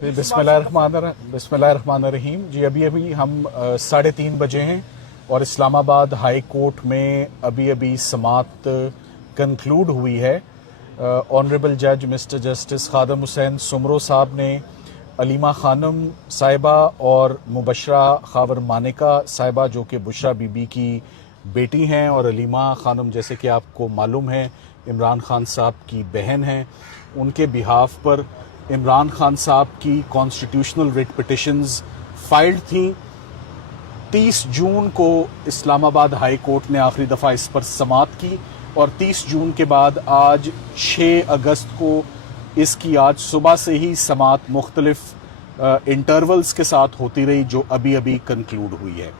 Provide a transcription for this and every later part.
बिस्मिल्लाहिर्रहमानिर्रहीम। जी अभी हम 3:30 बजे हैं और इस्लामाबाद हाई कोर्ट में अभी समाअत कंक्लूड हुई है। ऑनरेबल जज मिस्टर जस्टिस खादम हुसैन सुमरो साहब ने अलीमा खानम साहिबा और मुबशरा खावर मानिका साहिबा जो कि बुशरा बीबी की बेटी हैं और अलीमा खानम जैसे कि आपको मालूम है इमरान खान साहब की बहन हैं, उनके बिहाफ पर इमरान खान साहब की कॉन्स्टिट्यूशनल रिट पिटिशंस फाइल्ड थी। 30 जून को इस्लामाबाद हाई कोर्ट ने आखिरी दफ़ा इस पर समाअत की और 30 जून के बाद आज 6 अगस्त को इसकी आज सुबह से ही समाअत मुख्तलिफ इंटरवल्स के साथ होती रही, जो अभी कंक्लूड हुई है।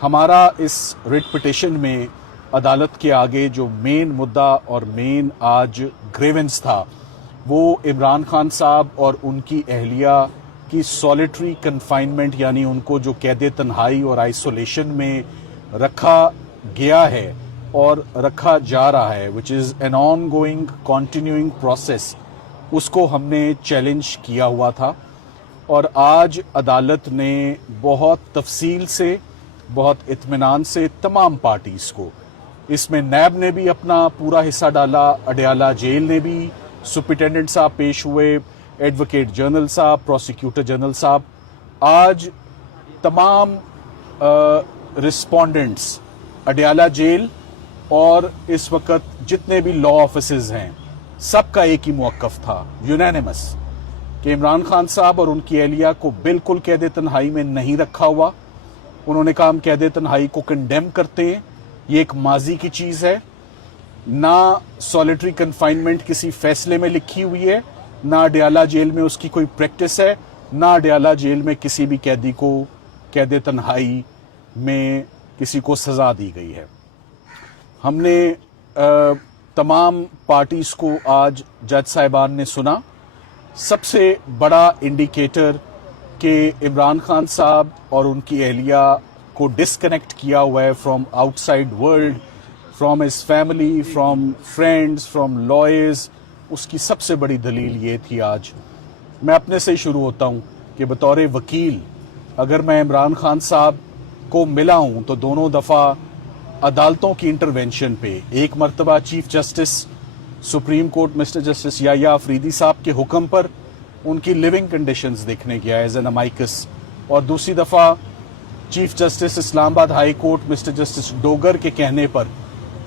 हमारा इस रिट पिटिशन में अदालत के आगे जो मेन मुद्दा और मेन आज ग्रेवेंस था वो इमरान खान साहब और उनकी अहलिया की सॉलिटरी कन्फाइनमेंट, यानी उनको जो कैद तन्हाई और आइसोलेशन में रखा गया है और रखा जा रहा है, which is an on going continuing process, उसको हमने चैलेंज किया हुआ था। और आज अदालत ने बहुत तफसील से, बहुत इत्मीनान से तमाम पार्टीज़ को, इसमें नैब ने भी अपना पूरा हिस्सा डाला, अडयाला जेल ने भी, सुप्रिटेंडेंट साहब पेश हुए, एडवोकेट जनरल साहब, प्रोसिक्यूटर जनरल साहब, आज तमाम रिस्पोंडेंट्स अडयाला जेल और इस वक्त जितने भी लॉ ऑफिसर्स हैं, सबका एक ही मौक़िफ़ था यूनानिमस कि इमरान खान साहब और उनकी अहलिया को बिल्कुल कैद तन्हाई में नहीं रखा हुआ। उन्होंने कहा हम कैद तन्हाई को कंडेम करते हैं, ये एक माजी की चीज़ है। ना सॉलिटरी कन्फाइनमेंट किसी फैसले में लिखी हुई है, ना अडयाला जेल में उसकी कोई प्रैक्टिस है, ना अडयाला जेल में किसी भी कैदी को कैद तन्हाई में किसी को सज़ा दी गई है। हमने तमाम पार्टीज़ को आज जज साहिबान ने सुना। सबसे बड़ा इंडिकेटर कि इमरान खान साहब और उनकी अहलिया को डिस्कनेक्ट किया हुआ है from outside world, from his family, from friends, from lawyers, उसकी सबसे बड़ी दलील ये थी। आज मैं अपने से ही शुरू होता हूँ कि बतौर वकील अगर मैं इमरान खान साहब को मिला हूँ तो दोनों दफ़ा अदालतों की इंटरवेंशन पे, एक मरतबा chief justice supreme court mister justice Yahya Afridi साहब के हुक्म पर उनकी लिविंग कंडीशंस देखने गया एज एन अमाइकस, और दूसरी दफ़ा chief justice Islamabad high court mister justice Dogar के कहने पर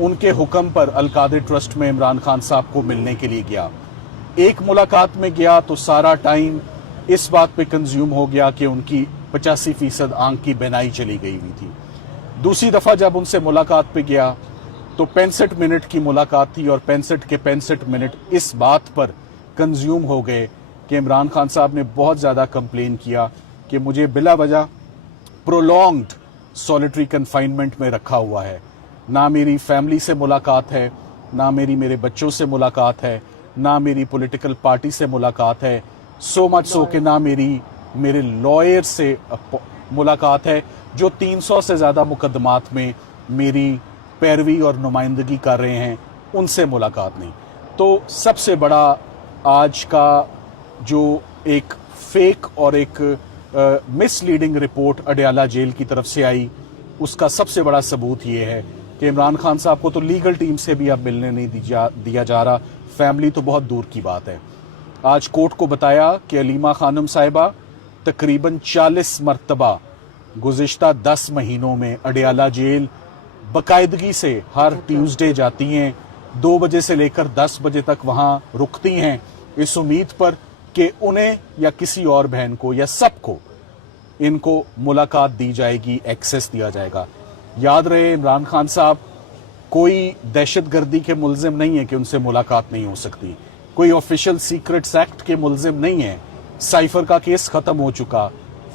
उनके हुक्म पर अल-कादिर ट्रस्ट में इमरान खान साहब को मिलने के लिए गया। एक मुलाकात में गया तो सारा टाइम इस बात पे कंज्यूम हो गया कि उनकी 85% आंख की बेनाई चली गई हुई थी। दूसरी दफ़ा जब उनसे मुलाकात पे गया तो 65 मिनट की मुलाकात थी और 65 के 65 मिनट इस बात पर कंज्यूम हो गए कि इमरान खान साहब ने बहुत ज़्यादा कंप्लेन किया कि मुझे बिला वजह प्रोलॉन्ग्ड सॉलिटरी कन्फाइनमेंट में रखा हुआ है। ना मेरी फैमिली से मुलाकात है, ना मेरे बच्चों से मुलाकात है, ना मेरी पॉलिटिकल पार्टी से मुलाकात है, सो मच सो कि ना मेरे लॉयर से मुलाकात है जो 300 से ज़्यादा मुकदमात में मेरी पैरवी और नुमाइंदगी कर रहे हैं, उनसे मुलाकात नहीं। तो सबसे बड़ा आज का जो एक फेक और एक मिसलीडिंग रिपोर्ट अडयाला जेल की तरफ से आई, उसका सबसे बड़ा सबूत ये है कि इमरान खान साहब को तो लीगल टीम से भी अब मिलने नहीं दिया जा रहा, फैमिली तो बहुत दूर की बात है। आज कोर्ट को बताया कि अलीमा खानम साहिबा तकरीबन 40 मरतबा गुज़िश्ता 10 महीनों में अडयाला जेल बाकायदगी से हर ट्यूसडे जाती हैं, 2 बजे से लेकर 10 बजे तक वहाँ रुकती हैं, इस उम्मीद पर कि उन्हें या किसी और बहन को या सबको इनको मुलाकात दी जाएगी, एक्सेस दिया जाएगा। याद रहे इमरान खान साहब कोई दहशतगर्दी के मुलजिम नहीं है कि उनसे मुलाकात नहीं हो सकती, कोई ऑफिशियल सीक्रेट्स एक्ट के मुलजिम नहीं है। साइफर का केस खत्म हो चुका,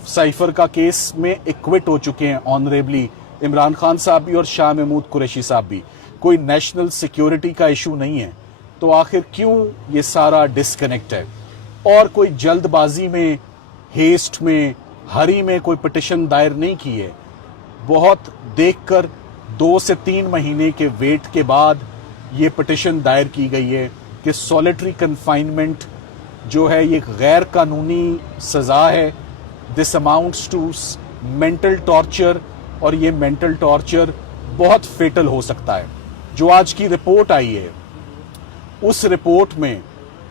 साइफर का केस में एक्विट हो चुके हैं ऑनरेबली इमरान खान साहब भी और शाह महमूद कुरैशी साहब भी। कोई नेशनल सिक्योरिटी का इशू नहीं है, तो आखिर क्यों ये सारा डिस्कनेक्ट है? और कोई जल्दबाजी में, हेस्ट में, हरी में कोई पिटिशन दायर नहीं की है। बहुत देखकर 2 से 3 महीने के वेट के बाद ये पिटिशन दायर की गई है कि सॉलिटरी कन्फाइनमेंट जो है ये गैर कानूनी सज़ा है। This amounts to mental torture, और ये मेंटल टॉर्चर बहुत फेटल हो सकता है। जो आज की रिपोर्ट आई है, उस रिपोर्ट में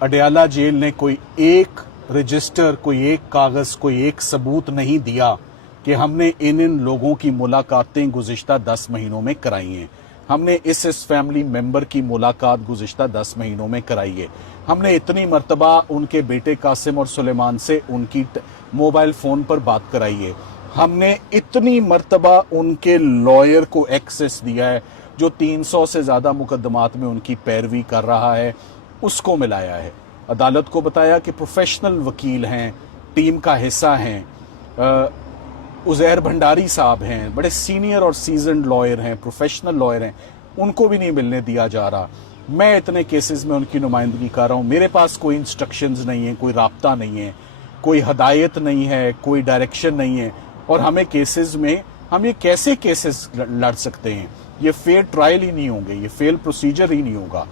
अडयाला जेल ने कोई एक रजिस्टर, कोई एक कागज़, कोई एक सबूत नहीं दिया कि हमने इन लोगों की मुलाकातें गुज़िश्ता 10 महीनों में कराई हैं। हमने इस फैमिली मेंबर की मुलाकात गुज़िश्ता 10 महीनों में कराई है। हमने इतनी मर्तबा उनके बेटे कासिम और सुलेमान से उनकी मोबाइल फ़ोन पर बात कराई है। हमने इतनी मर्तबा उनके लॉयर को एक्सेस दिया है जो 300 से ज़्यादा मुकदमात में उनकी पैरवी कर रहा है, उसको मिलाया है। अदालत को बताया कि प्रोफेशनल वकील हैं, टीम का हिस्सा हैं, उज़ैर भंडारी साहब हैं, बड़े सीनियर और सीजनड लॉयर हैं, प्रोफेशनल लॉयर हैं, उनको भी नहीं मिलने दिया जा रहा। मैं इतने केसेस में उनकी नुमाइंदगी कर रहा हूँ, मेरे पास कोई इंस्ट्रक्शंस नहीं है, कोई राब्ता नहीं है, कोई हदायत नहीं है, कोई डायरेक्शन नहीं है, और हमें केसेस में हम ये कैसे केसेस लड़ सकते हैं? ये फेयर ट्रायल ही नहीं होंगे, ये फेयर प्रोसीजर ही नहीं होगा।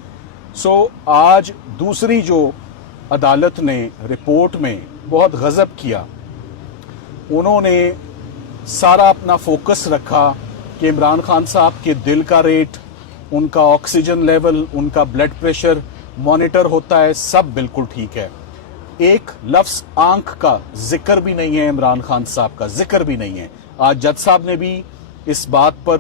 सो आज दूसरी जो अदालत ने रिपोर्ट में बहुत गज़ब किया, उन्होंने सारा अपना फोकस रखा कि इमरान खान साहब के दिल का रेट, उनका ऑक्सीजन लेवल, उनका ब्लड प्रेशर मॉनिटर होता है, सब बिल्कुल ठीक है। एक लफ्ज़ आंख का जिक्र भी नहीं है, इमरान खान साहब का जिक्र भी नहीं है। आज जज साहब ने भी इस बात पर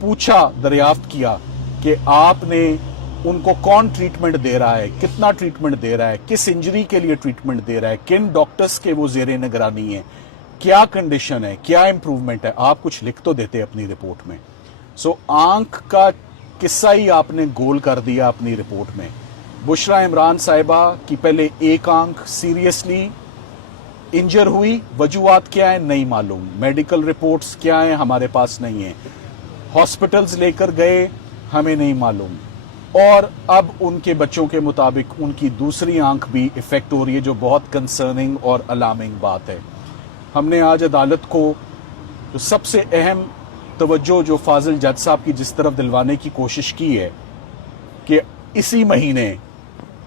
पूछा, दरियाफ्त किया कि आपने उनको कौन ट्रीटमेंट दे रहा है, कितना ट्रीटमेंट दे रहा है, किस इंजरी के लिए ट्रीटमेंट दे रहा है, किन डॉक्टर्स के वो ज़ेरे निगरानी है, क्या कंडीशन है, क्या इंप्रूवमेंट है। आप कुछ लिख तो देते अपनी रिपोर्ट में। सो आंख का किस्सा ही आपने गोल कर दिया अपनी रिपोर्ट में। बुशरा इमरान साहिबा की पहले एक आंख सीरियसली इंजर हुई, वजूहात क्या है नहीं मालूम, मेडिकल रिपोर्ट्स क्या है हमारे पास नहीं है, हॉस्पिटल्स लेकर गए हमें नहीं मालूम, और अब उनके बच्चों के मुताबिक उनकी दूसरी आंख भी इफेक्ट हो रही है, जो बहुत कंसर्निंग और अलार्मिंग बात है। हमने आज अदालत को जो सबसे अहम तवज्जो जो फाजिल जज साहब की जिस तरफ दिलवाने की कोशिश की है कि इसी महीने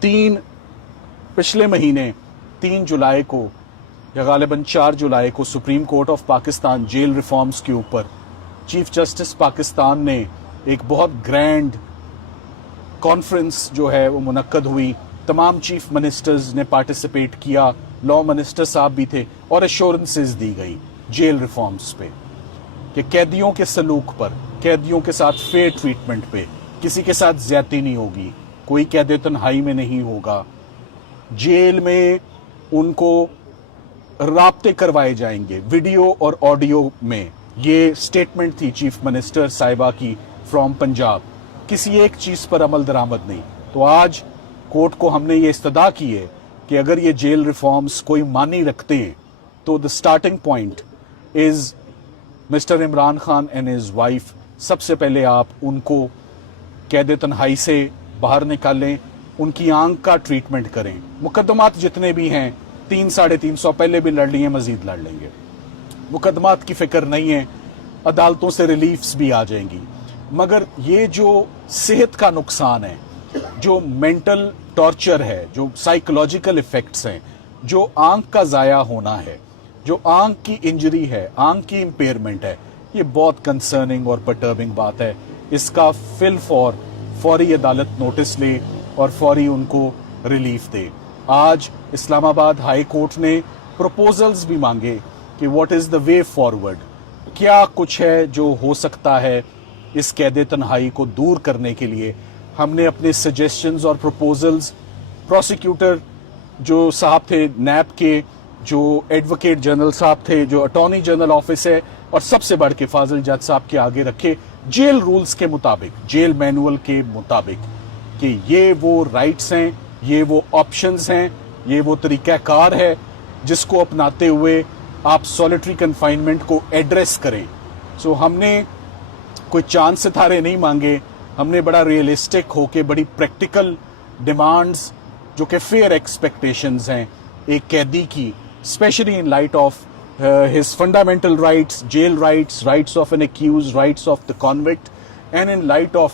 पिछले महीने 3 जुलाई को या गालिबन 4 जुलाई को supreme court of Pakistan jail reforms के ऊपर चीफ जस्टिस पाकिस्तान ने एक बहुत ग्रैंड कॉन्फ्रेंस जो है वो मुनक्कद हुई। तमाम चीफ मिनिस्टर्स ने पार्टिसिपेट किया, लॉ मिनिस्टर साहब भी थे, और एश्योरेंसेस दी गई जेल रिफॉर्म्स पे कि कैदियों के सलूक पर, कैदियों के साथ फेयर ट्रीटमेंट पे, किसी के साथ ज्यादती नहीं होगी, कोई कैद तन्हाई में नहीं होगा, जेल में उनको राब्ते करवाए जाएंगे वीडियो और ऑडियो में। ये स्टेटमेंट थी चीफ मिनिस्टर साहिबा की फ्रॉम पंजाब। किसी एक चीज पर अमल दरामद नहीं। तो आज कोर्ट को हमने ये इस्तदा की है कि अगर ये जेल रिफॉर्म्स कोई मानी रखते हैं तो the starting point is mister Imran Khan and his wife. सबसे पहले आप उनको कैद तन्हाई से बाहर निकालें, उनकी आंख का ट्रीटमेंट करें। मुकदमात जितने भी हैं 300-350 पहले भी लड़ लिए, मजीद लड़ लेंगे। मुकदमात की फिक्र नहीं है, अदालतों से रिलीफ्स भी आ जाएंगी। मगर ये जो सेहत का नुकसान है, जो मेंटल टॉर्चर है, जो साइकोलॉजिकल इफेक्ट्स हैं, जो आंख का ज़ाया होना है, जो आंख की इंजरी है, आंख की इम्पेयरमेंट है, ये बहुत कंसर्निंग और परटर्बिंग बात है। इसका फौरी अदालत नोटिस ले और फौरी उनको रिलीफ दे। आज इस्लामाबाद हाई कोर्ट ने प्रपोजल्स भी मांगे कि what is the way forward, क्या कुछ है जो हो सकता है इस कैद तन्हाई को दूर करने के लिए। हमने अपने सजेशंस और प्रपोजल्स प्रोसिक्यूटर जो साहब थे नैब के, जो एडवोकेट जनरल साहब थे, जो अटॉर्नी जनरल ऑफिस है, और सबसे बढ़ के फाजिल जज साहब के आगे रखे, जेल रूल्स के मुताबिक, जेल मैनुअल के मुताबिक, कि ये वो राइट्स हैं, ये वो ऑप्शंस हैं, ये वो तरीक़ाकार है जिसको अपनाते हुए आप सॉलिटरी कन्फाइनमेंट को एड्रेस करें। सो हमने कोई चांद सितारे नहीं मांगे, हमने बड़ा रियलिस्टिक होके बड़ी प्रैक्टिकल डिमांड्स जो कि फेयर एक्सपेक्टेशंस हैं एक कैदी की, specially in light of his fundamental rights, jail rights, rights of an accused, rights of the convict, and in light of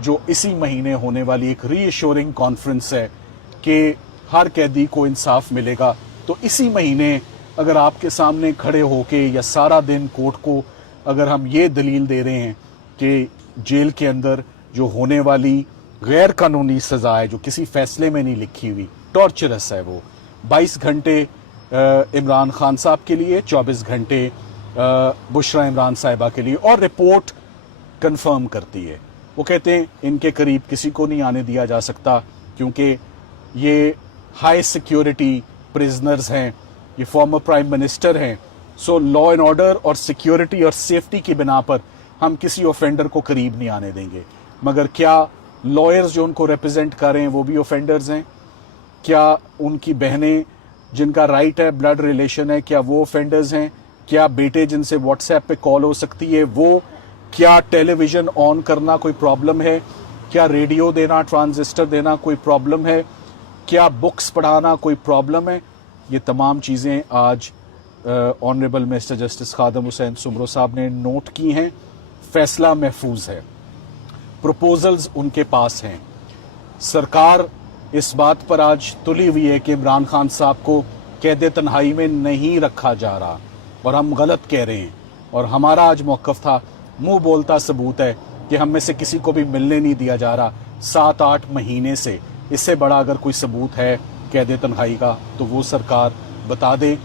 जो इसी महीने होने वाली एक रीअश्योरिंग कॉन्फ्रेंस है कि हर कैदी को इंसाफ मिलेगा। तो इसी महीने अगर आपके सामने खड़े होके या सारा दिन कोर्ट को अगर हम ये दलील दे रहे हैं कि जेल के अंदर जो होने वाली गैर कानूनी सज़ा है जो किसी फैसले में नहीं लिखी हुई, टॉर्चरस है, वो 22 घंटे इमरान खान साहब के लिए, 24 घंटे बुशरा इमरान साहिबा के लिए, और रिपोर्ट कंफर्म करती है। वो कहते हैं इनके करीब किसी को नहीं आने दिया जा सकता क्योंकि ये हाई सिक्योरिटी प्रिजनर्स हैं, ये फॉर्मर प्राइम मिनिस्टर हैं। सो लॉ एंड ऑर्डर और सिक्योरिटी और सेफ्टी की बिना पर हम किसी ऑफेंडर को करीब नहीं आने देंगे। मगर क्या लॉयर्स जो उनको रिप्रेजेंट कर रहे हैं वो भी ऑफेंडर्स हैं? क्या उनकी बहनें जिनका राइट है, ब्लड रिलेशन है, क्या वो ऑफेंडर्स हैं? क्या बेटे जिनसे व्हाट्सएप पे कॉल हो सकती है वो? क्या टेलीविजन ऑन करना कोई प्रॉब्लम है? क्या रेडियो देना, ट्रांजिस्टर देना कोई प्रॉब्लम है? क्या बुक्स पढ़ाना कोई प्रॉब्लम है? ये तमाम चीज़ें आज honourable minister justice Khadim Hussain Soomro sahab ने नोट की हैं। फैसला महफूज है, प्रपोजल्स उनके पास हैं। सरकार इस बात पर आज तुली हुई है कि इमरान खान साहब को कैद तन्हाई में नहीं रखा जा रहा और हम गलत कह रहे हैं। और हमारा आज मौक़िफ़ था, मुंह बोलता सबूत है कि हम में से किसी को भी मिलने नहीं दिया जा रहा 7-8 महीने से। इससे बड़ा अगर कोई सबूत है कैद तन्हाई का तो वो सरकार बता दे।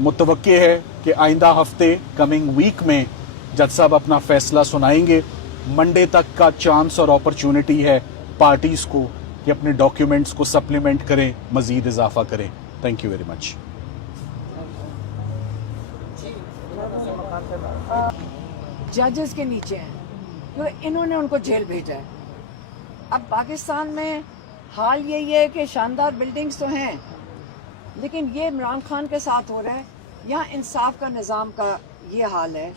मुतवक्के है कि आइंदा हफ्ते कमिंग वीक में जज साहब अपना फैसला सुनाएंगे। मंडे तक का चांस और अपॉर्चुनिटी है पार्टीज़ को कि अपने डॉक्यूमेंट्स को सप्लीमेंट करें, मज़ीद इजाफा करें। Thank you very much. जजेस के नीचे हैं तो इन्होंने उनको जेल भेजा है। अब पाकिस्तान में हाल यही है कि शानदार बिल्डिंग्स तो हैं लेकिन ये इमरान खान के साथ हो रहा है। यहाँ इंसाफ का निज़ाम का ये हाल है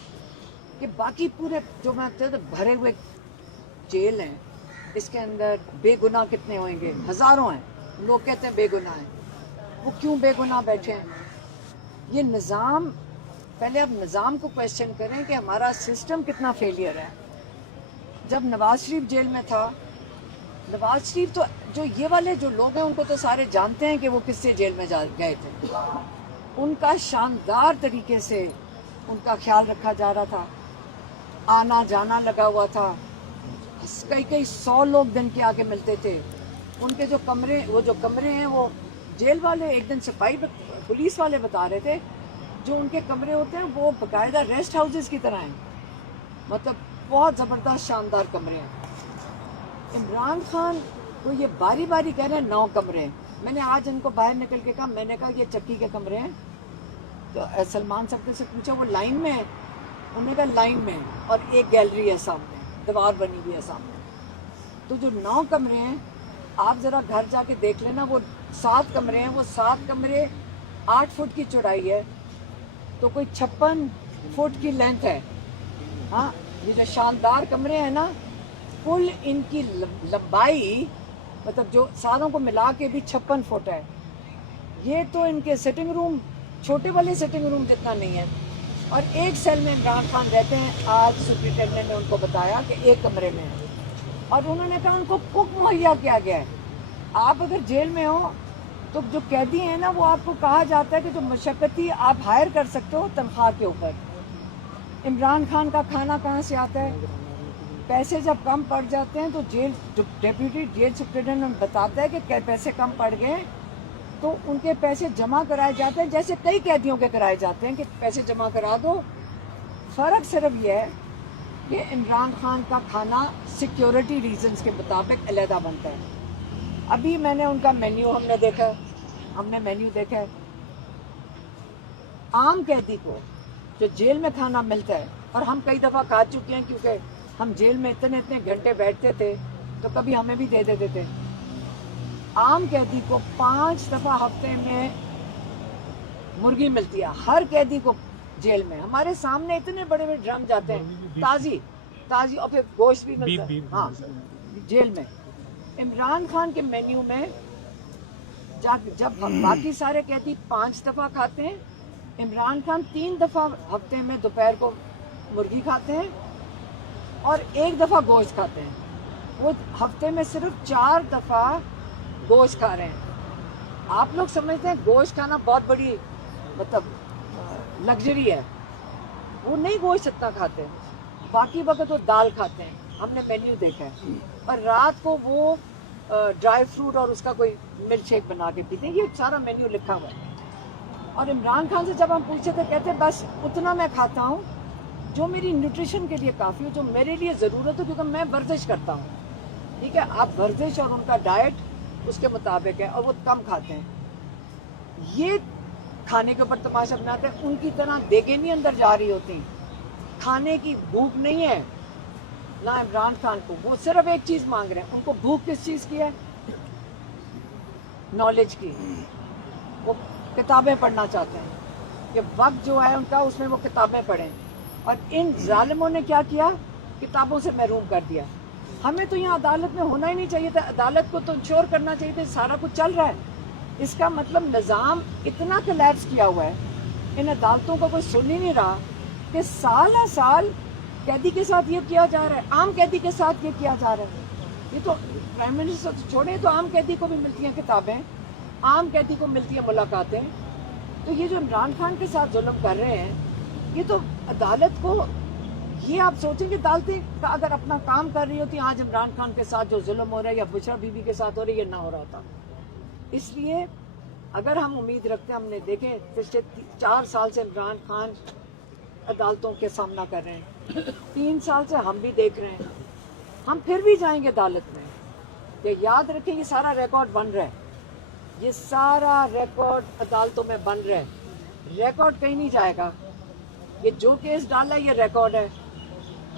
कि बाकी पूरे जो मैं कहते भरे हुए जेल हैं, इसके अंदर बेगुनाह कितने होंगे? हज़ारों हैं। लोग कहते हैं बेगुनाह हैं, वो क्यों बेगुनाह बैठे हैं? ये निज़ाम, पहले आप निज़ाम को क्वेश्चन करें कि हमारा सिस्टम कितना फेलियर है। जब नवाज शरीफ जेल में था, नवाज शरीफ तो जो ये वाले जो लोग हैं उनको तो सारे जानते हैं कि वो किससे जेल में गए थे। उनका शानदार तरीके से उनका ख्याल रखा जा रहा था, आना जाना लगा हुआ था। कई 100 लोग दिन के आके मिलते थे। उनके जो कमरे, वो जो कमरे हैं वो जेल वाले, एक दिन सिपाही पुलिस वाले बता रहे थे, जो उनके कमरे होते हैं वो बाकायदा रेस्ट हाउसेस की तरह हैं। मतलब बहुत ज़बरदस्त शानदार कमरे हैं। इमरान खान को ये बारी बारी कह रहे हैं 9 कमरे हैं। मैंने आज इनको बाहर निकल के कहा, मैंने कहा ये चक्की के कमरे हैं। तो सलमान सब्दे से पूछा वो लाइन में है? उन्होंने कहा लाइन में, और एक गैलरी है सामने, दीवार बनी हुई है सामने। तो जो 9 कमरे हैं आप ज़रा घर जाके देख लेना, वो 7 कमरे हैं। वो 7 कमरे 8 फुट की चौड़ाई है, तो कोई 56 फुट की लेंथ है। हाँ, ये जो शानदार कमरे हैं ना, कुल इनकी लंबाई मतलब जो सारों को मिला के भी 56 फुट है। ये तो इनके सिटिंग रूम, छोटे वाले सिटिंग रूम जितना नहीं है। और एक सेल में इमरान खान रहते हैं। आज सुप्रिंटेंडेंट ने उनको बताया कि एक कमरे में है, और उन्होंने कहा उनको कुक मुहैया किया गया है। आप अगर जेल में हो तो जो कैदी हैं ना, वो आपको कहा जाता है कि जो मशक्कती आप हायर कर सकते हो तनख्वाह के ऊपर। इमरान खान का खाना कहाँ से आता है? पैसे जब कम पड़ जाते हैं तो जेल डेप्यूटी जेल सुप्रिंटेंडेंट बताता है कि पैसे कम पड़ गए, तो उनके पैसे जमा कराए जाते हैं, जैसे कई कैदियों के कराए जाते हैं कि पैसे जमा करा दो। फ़र्क सिर्फ ये है कि इमरान खान का खाना सिक्योरिटी रीजंस के मुताबिक अलहदा बनता है। अभी मैंने उनका मेन्यू हमने मेन्यू देखा है। आम कैदी को जो जेल में खाना मिलता है, और हम कई दफ़ा खा चुके हैं क्योंकि हम जेल में इतने घंटे बैठते थे, तो कभी हमें भी दे देते थे। आम कैदी को 5 दफ़ा हफ्ते में मुर्गी मिलती है, हर कैदी को जेल में। हमारे सामने इतने बड़े बड़े ड्रम जाते हैं, ताज़ी और फिर गोश्त भी मिलता है। हाँ, जेल में। इमरान खान के मेन्यू में जब हम बाकी सारे कैदी 5 दफ़ा खाते हैं, इमरान खान 3 दफ़ा हफ्ते में दोपहर को मुर्गी खाते हैं और 1 दफ़ा गोश्त खाते हैं। वो हफ्ते में सिर्फ 4 दफ़ा गोश्त खा रहे हैं। आप लोग समझते हैं गोश्त खाना बहुत बड़ी मतलब लग्जरी है, वो नहीं गोश्त इतना खाते, बाकी वक्त वो दाल खाते हैं, हमने मेन्यू देखा है, और रात को वो ड्राई फ्रूट और उसका कोई मिल्क शेक बना के पीते हैं, ये सारा मेन्यू लिखा हुआ है। और इमरान खान से जब हम पूछे तो कहते बस उतना मैं खाता हूँ जो मेरी न्यूट्रिशन के लिए काफ़ी हो, जो मेरे लिए ज़रूरत हो, क्योंकि मैं वर्जिश करता हूँ। ठीक है, आप वर्जिश और उनका डाइट उसके मुताबिक है, और वो कम खाते हैं। ये खाने के ऊपर तमाशा बनाते हैं, उनकी तरह देगे नहीं अंदर जा रही होती, खाने की भूख नहीं है ना इमरान खान को। वो सिर्फ एक चीज़ मांग रहे हैं, उनको भूख किस चीज़ की है? नॉलेज की। वो किताबें पढ़ना चाहते हैं कि वक्त जो है उनका उसमें वो किताबें पढ़ें, और इन जालिमों ने क्या किया? किताबों से महरूम कर दिया। हमें तो यहाँ अदालत में होना ही नहीं चाहिए था, अदालत को तो इंश्योर करना चाहिए था सारा कुछ चल रहा है। इसका मतलब निज़ाम इतना कोलैप्स किया हुआ है, इन अदालतों को कोई सुन ही नहीं रहा कि साल साल कैदी के साथ ये किया जा रहा है, आम कैदी के साथ ये किया जा रहा है। ये तो प्राइम मिनिस्टर तो छोड़े, तो आम कैदी को भी मिलती हैं किताबें, आम कैदी को मिलती हैं मुलाकातें। तो ये जो इमरान खान के साथ जुल्म कर रहे हैं, ये तो अदालत को, ये आप सोचें कि अदालतें का अगर अपना काम कर रही होती, आज इमरान खान के साथ जो जुल्म हो रहा है या बुशरा बीबी के साथ हो रहा है, ये ना हो रहा था। इसलिए अगर हम उम्मीद रखते हैं, हमने देखे पिछले 4 साल से इमरान खान अदालतों के सामना कर रहे हैं, 3 साल से हम भी देख रहे हैं, हम फिर भी जाएंगे अदालत में। ये याद रखें, ये सारा रिकॉर्ड बन रहा है, ये सारा रिकॉर्ड अदालतों में बन रहा है, रिकॉर्ड कहीं नहीं जाएगा। ये जो केस डाला है ये रिकॉर्ड है।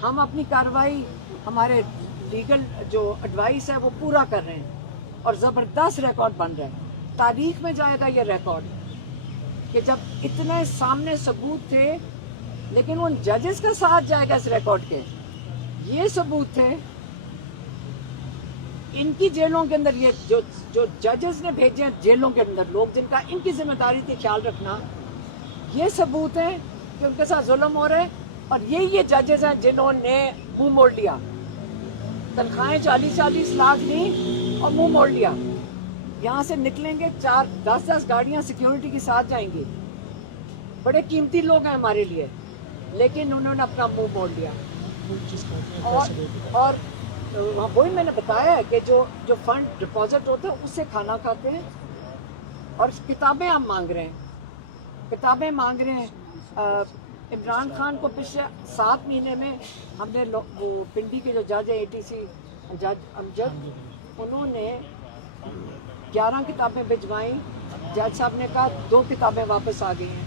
हम अपनी कार्रवाई, हमारे लीगल जो एडवाइस है वो पूरा कर रहे हैं, और ज़बरदस्त रिकॉर्ड बन रहा है। तारीख में जाएगा ये रिकॉर्ड कि जब इतने सामने सबूत थे, लेकिन उन जजेस का साथ जाएगा इस रिकॉर्ड के। ये सबूत थे इनकी जेलों के अंदर, ये जो जजेस ने भेजे हैं जेलों के अंदर लोग, जिनका इनकी जिम्मेदारी थी ख्याल रखना, ये सबूत हैं कि उनके साथ जुल्म हो रहे हैं। और ये जजेस हैं जिन्होंने मुंह मोड़ लिया, तनख्वाहें 40-40 लाख ली और मुंह मोड़ लिया। यहाँ से निकलेंगे 4-10 गाड़ियाँ सिक्योरिटी के साथ जाएंगी, बड़े कीमती लोग हैं हमारे लिए, लेकिन उन्होंने अपना मुंह मोड़ लिया। और वही मैंने बताया है कि जो फंड डिपॉजिट होता है उससे खाना खाते हैं, और किताबें हम मांग रहे हैं, किताबें मांग रहे हैं। इमरान खान को पिछले 7 महीने में हमने वो पिंडी के जो जज है ATC जज अमजद, उन्होंने 11 किताबें भिजवाई। जज साहब ने कहा 2 किताबें वापस आ गई हैं,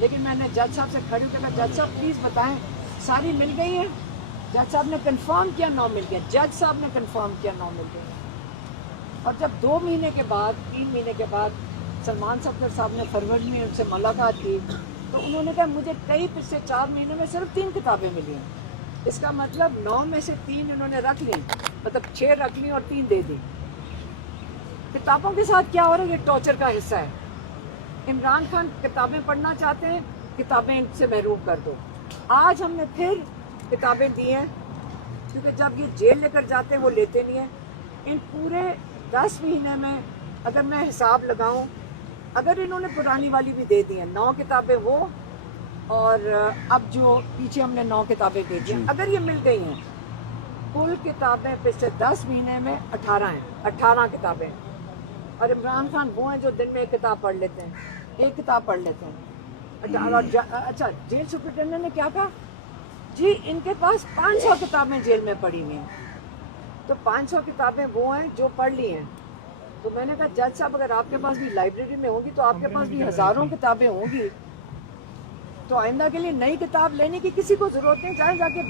लेकिन मैंने जज साहब से खड़ी होकर कहा, जज साहब प्लीज़ बताएं सारी मिल गई हैं? जज साहब ने कंफर्म किया 9 मिल गया, जज साहब ने कंफर्म किया 9 मिल गई। और जब 2 महीने के बाद, 3 महीने के बाद सलमान सफदर साहब ने फरवरी में उनसे मुलाकात की, तो उन्होंने कहा मुझे कई पिछले 4 महीने में सिर्फ 3 किताबें मिली हैं। इसका मतलब 9 में से 3 उन्होंने रख ली, मतलब 6 रख ली और 3 दे दी। किताबों के साथ क्या हो रहा है? ये टॉर्चर का हिस्सा है। इमरान खान किताबें पढ़ना चाहते हैं, किताबें इनसे महरूम कर दो। आज हमने फिर किताबें दी हैं, क्योंकि जब ये जेल लेकर जाते हैं वो लेते नहीं हैं। इन पूरे 10 महीने में अगर मैं हिसाब लगाऊं, अगर इन्होंने पुरानी वाली भी दे दी हैं, 9 किताबें वो, और अब जो पीछे हमने 9 किताबें भेजी हैं, अगर ये मिल गई हैं, कुल किताबें पिछले 10 महीने में 18 हैं, 18 किताबें। और इमरान खान वो हैं जो दिन में 1 किताब पढ़ लेते हैं, 1 किताब पढ़ लेते हैं। अच्छा, जेल सुप्रिटेंडेंट ने क्या कहा जी, इनके पास 500 किताबें जेल में पड़ी हुई हैं। तो 500 किताबें वो हैं जो पढ़ ली हैं। तो मैंने कहा जज साहब, अगर आपके पास भी लाइब्रेरी में होंगी तो आपके पास भी हज़ारों किताबें होंगी, तो आइंदा के लिए नई किताब लेने की किसी को ज़रूरत नहीं, चाहे जाके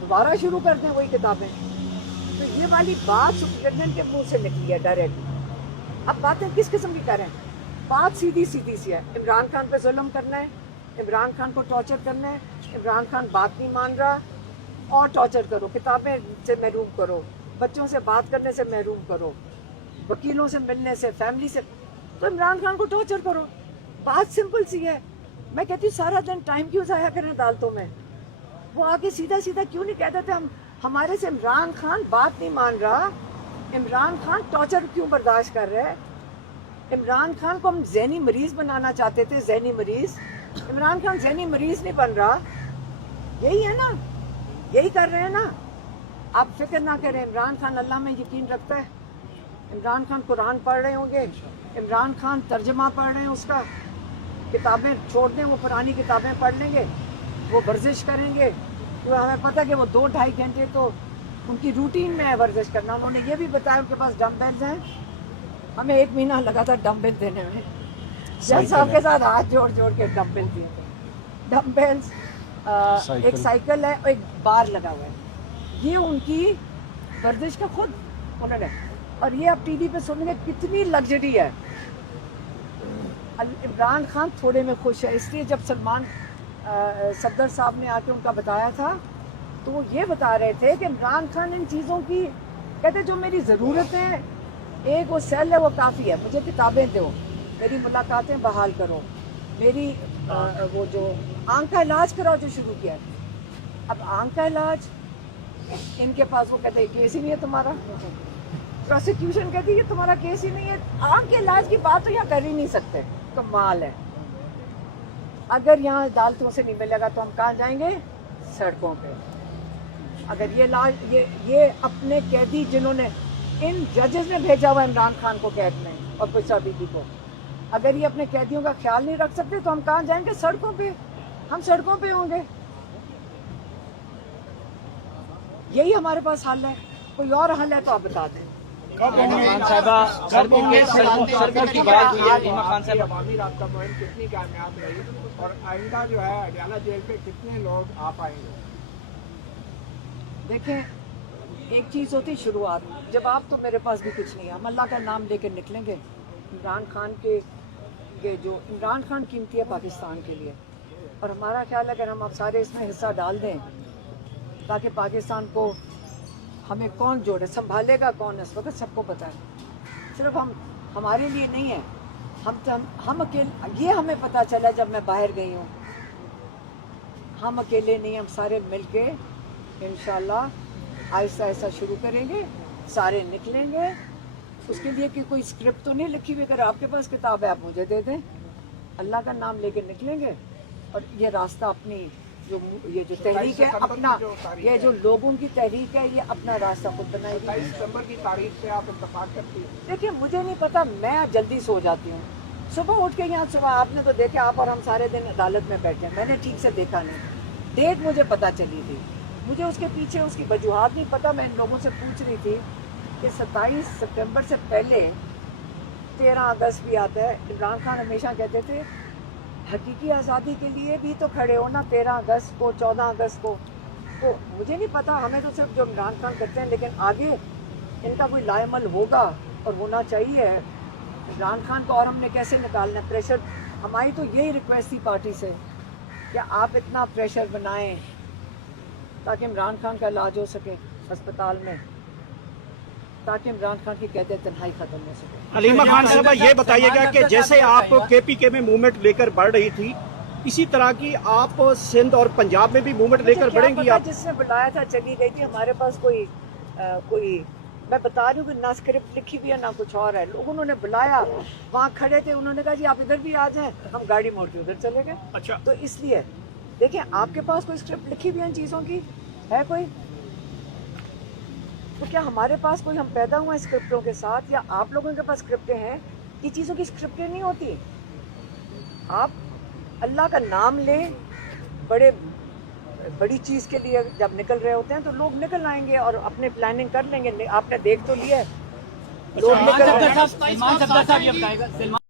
दोबारा शुरू कर दें वही किताबें। तो ये वाली बात सुप्रिटेंडेंट के मुंह से निकली है डायरेक्ट। अब बातें किस किस्म की करें? बात सीधी सीधी सी है, इमरान खान पे जुल्म करना है, इमरान खान को टॉर्चर करना है, इमरान खान बात नहीं मान रहा और टॉर्चर करो, किताबें से महरूम करो, बच्चों से बात करने से महरूम करो, वकीलों से मिलने से, फैमिली से, तो इमरान खान को टॉर्चर करो। बात सिंपल सी है। मैं कहती हूँ सारा दिन टाइम क्यों ज़ाया करें अदालतों में? वो आगे सीधा सीधा क्यों नहीं कह देते हम हमारे से इमरान खान बात नहीं मान रहा, इमरान खान टॉर्चर क्यों बर्दाश्त कर रहे हैं? عمران خان کو ہم ذہنی مریض بنانا چاہتے تھے, ذہنی مریض. عمران خان ذہنی مریض نہیں بن رہا, یہی ہے نا, یہی کر رہے ہیں نا. آپ فکر نہ کریں, عمران خان اللہ میں یقین رکھتا ہے. عمران خان قرآن پڑھ رہے ہوں گے, عمران خان ترجمہ پڑھ رہے ہیں اس کا, کتابیں چھوڑ دیں, وہ پرانی کتابیں پڑھ لیں گے, وہ ورزش کریں گے. تو ہمیں پتہ کہ وہ 2-2.5 گھنٹے تو ان کی روٹین میں ہے ورزش کرنا. انہوں نے یہ بھی بتایا ان کے پاس ڈمبلز ہیں. ہمیں 1 مہینہ لگا تھا ڈمبل دینے میں, جج صاحب کے ساتھ ہاتھ جوڑ جوڑ کے ڈمبل دیے تھے. ڈمبلز, ایک سائیکل ہے اور ایک بار لگا ہوا ہے. یہ ان کی ورزش کا خود انہوں نے. اور یہ اب ٹی وی پہ سنیں گے کتنی لگژری ہے. عمران خان تھوڑے میں خوش ہے, اس لیے جب سلمان صدر صاحب نے آ کے ان کا بتایا تھا تو وہ یہ بتا رہے تھے کہ عمران خان ان چیزوں کی کہتے جو میری ضرورتیں, ایک وہ سیل ہے وہ کافی ہے, مجھے کتابیں دو, میری ملاقاتیں بحال کرو, میری وہ جو آنکھ کا علاج کراؤ جو شروع کیا ہے. اب آنکھ کا علاج ان کے پاس, وہ کہتے ہیں کیس ہی نہیں ہے تمہارا, پروسیکیوشن کہتی ہے کہ تمہارا کیس ہی نہیں ہے. آنکھ کے علاج کی بات تو یہاں کر ہی نہیں سکتے. کمال ہے. اگر یہاں عدالتوں سے نہیں ملے گا تو ہم کہاں جائیں گے؟ سڑکوں پہ. اگر یہ علاج یہ اپنے قیدی جنہوں نے ان ججز نے بھیجا ہوا عمران خان کو قید میں اور پشا بی بی کو, اگر یہ اپنے قیدیوں کا خیال نہیں رکھ سکتے تو ہم کہاں جائیں گے؟ سڑکوں پہ. ہم سڑکوں پہ ہوں گے. یہی ہمارے پاس حل ہے. کوئی اور حل ہے تو آپ بتا دیں. عوامی رابطہ مہم کتنی کامیاب رہی اور آئندہ جو ہے اڈیالہ جیل پہ کتنے لوگ آ پائیں گے؟ دیکھیں, ایک چیز ہوتی شروعات. جب آپ تو میرے پاس بھی کچھ نہیں ہے, ہم اللہ کا نام لے کے نکلیں گے. عمران خان کے یہ جو عمران خان قیمتی ہے پاکستان کے لیے, اور ہمارا خیال ہے اگر ہم اب سارے اس میں حصہ ڈال دیں تاکہ پاکستان کو ہمیں کون جوڑے, سنبھالے گا کون, اس وقت سب کو پتہ ہے. صرف ہمارے لیے نہیں ہے, ہم اکیلے. یہ ہمیں پتہ چلا جب میں باہر گئی ہوں, ہم اکیلے نہیں, ہم سارے مل کے انشاءاللہ آہستہ آہستہ شروع کریں گے. سارے نکلیں گے. اس کے لیے کہ کوئی اسکرپٹ تو نہیں لکھی ہوئی. اگر آپ کے پاس کتاب ہے آپ مجھے دے دیں, اللہ کا نام لے کے نکلیں گے. اور یہ راستہ اپنی یہ جو تحریک ہے اپنا, یہ جو لوگوں کی تحریک ہے, یہ اپنا راستہ خود بنائے گی. 27 ستمبر کی تاریخ سے آپ اتفاق کرتی ہیں؟ دیکھیں مجھے نہیں پتا, میں جلدی سو جاتی ہوں. صبح اٹھ کے یہاں صبح آپ نے تو دیکھا, آپ اور ہم سارے دن عدالت میں بیٹھے ہیں, میں نے ٹھیک سے دیکھا نہیں. ڈیٹ مجھے پتہ چلی تھی, مجھے اس کے پیچھے اس کی وجوہات نہیں پتہ. میں ان لوگوں سے پوچھ رہی تھی کہ 27 ستمبر سے پہلے 13 اگست بھی آتا ہے. عمران خان ہمیشہ کہتے تھے حقیقی آزادی کے لیے بھی تو کھڑے ہو نا, 13 اگست کو, 14 اگست کو. تو مجھے نہیں پتا, ہمیں تو صرف جو عمران خان کرتے ہیں, لیکن آگے ان کا کوئی لائے عمل ہوگا اور ہونا چاہیے. عمران خان کو اور ہم نے کیسے نکالنا ہے پریشر. ہماری تو یہی ریکویسٹ تھی پارٹی سے کہ آپ اتنا پریشر بنائیں تاکہ عمران خان کا علاج ہو سکے ہسپتال میں, تاکہ عمران خان کی قید تنہائی ختم ہو سکے. حلیمہ خان صاحبہ یہ بتائیے گا کہ جیسے آپ کے پی کے میں موومنٹ لے کر بڑھ رہی تھی, اسی طرح کی آپ سندھ اور پنجاب میں بھی موومنٹ لے کر بڑھیں گی؟ آپ جس نے بلایا تھا چلی گئی تھی. ہمارے پاس کوئی میں بتا رہی ہوں کہ نہ اسکرپٹ لکھی ہوئی ہے نہ کچھ اور ہے. لوگوں نے بلایا, وہاں کھڑے تھے, انہوں نے کہا جی آپ ادھر بھی آ جائیں, ہم گاڑی موڑ کے ادھر چلے گئے. اچھا, تو اس لیے دیکھیں, آپ کے پاس کوئی اسکرپٹ لکھی ہوئی ہے ان چیزوں کی ہے کوئی؟ تو کیا ہمارے پاس کوئی, ہم پیدا ہوئے ہیں اسکرپٹوں کے ساتھ, یا آپ لوگوں کے پاس اسکرپٹیں ہیں؟ یہ چیزوں کی اسکرپٹیں نہیں ہوتی. آپ اللہ کا نام لیں, بڑی چیز کے لیے جب نکل رہے ہوتے ہیں تو لوگ نکل آئیں گے اور اپنے پلاننگ کر لیں گے. آپ نے دیکھ تو لیا ہے, لوگ نکل رہے ہیں.